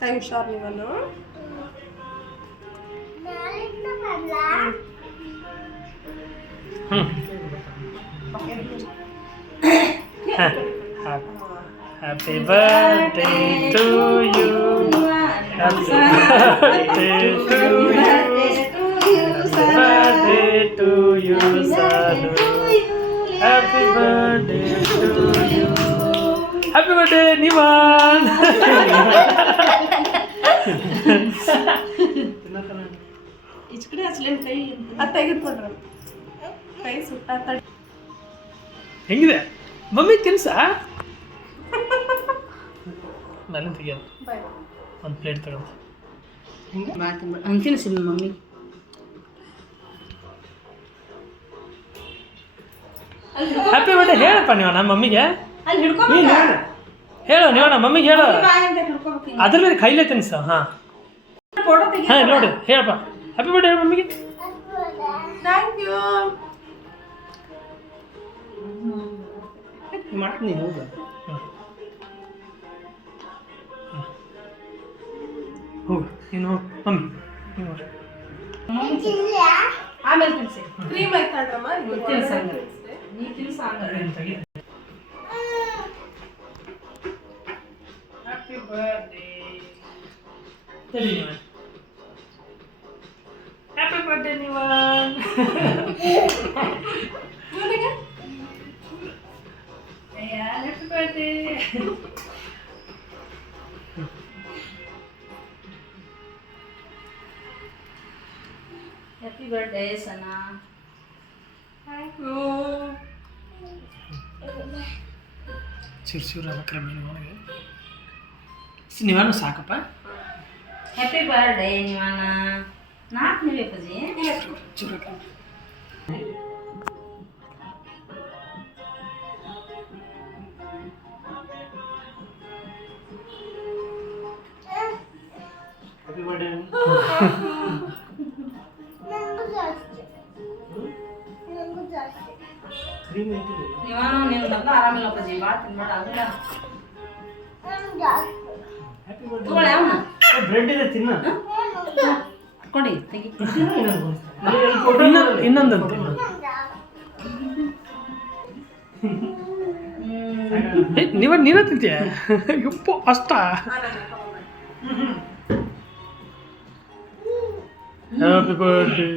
ಕೈ ಹುಷಾರು ನೀವನು. Happy birthday to you. Happy birthday to you. Happy birthday to you, Sadu. Happy birthday to you. Happy birthday, Nivan. ಇಚ್ಕಡೆ ಹಚ್ಲೇನು ಕೈ ಅದು ತೆಗೆದುಕೊಂಡ್ರ ಕೈ ಸುಟ್ಟ ಹೆಂಗಿದೆ ಮಮ್ಮಿ ತಿನ್ಸ ನಾನು ತೆಗಿಯೋದು ಒಂದು ಪ್ಲೇಟ್ ತಗೊಂಡು ತಿನ್ನಿಸಿ ಮಮ್ಮಿ. ಹ್ಯಾಪಿ ಬರ್ಡೇ ಹೇಳಪ್ಪ ನೀವು ನಮ್ಮ ಮಮ್ಮಿಗೆ. ಅಲ್ಲಿ ಹಿಡ್ಕೊ ಹೇಳು ನೀವು ನಮ್ಮ ಮಮ್ಮಿಗೆ ಹೇಳು. ಅದ್ರ ಮೇಲೆ ಕೈಲೇ ತಿನ್ಸ. ಹಾಂ ಹಾಂ ನೋಡಿ ಹೇಳಪ್ಪ ಹ್ಯಾಪಿ ಬರ್ಡೇ ಹೇಳು ಮಮ್ಮಿಗೆ. Thank you. ಮಾಡ್ತೀನಿ ಹೌದಾ. ಹೋಗು ನೀನು ಮಮ್ಮಿ ಆಮೇಲೆ ತಿನ್ಸಿ. ಕ್ರೀಮ್ ಆಯ್ತಾಡ್ರಮ್ಮ ತಿನ್ಸಂಗ ನೀ ತಿನ್ಸಂಗ. Happy birthday. ಸರಿ Nivaan happy birthday Nivaan. Happy birthday. Happy birthday Sana. Thank you. ಚೂರು ಕ್ರಮ ಒಳಗೆ ನೀವಾನು ಸಾಕಪ್ಪ. Happy birthday Nivaan. ನಾಲ್ಕು ನೀವೇ ಪೂಜಿ. ಚೂರು ಹ್ಯಾಪಿ ಬರ್ಡೇ. ನಿವಾನು ನೀವು ಮೊದಲು ಆರಾಮಿಲ್ಲ ಪೂಜಿ ಭಾಳ ತಿನ್ಬೇಡ ಅಲ್ಲ. ತಗೊಳ್ಳಿ ಅವನ ಬ್ರೆಡ್ ಇದೆ ತಿನ್ನ. ಕೊಡಿ ತೆಗಿ. ಇನ್ನೊಂದಂತ ನೀನೇ ತಿಂತೀಯ ಯಪ್ಪ ಅಷ್ಟ. Happy birthday.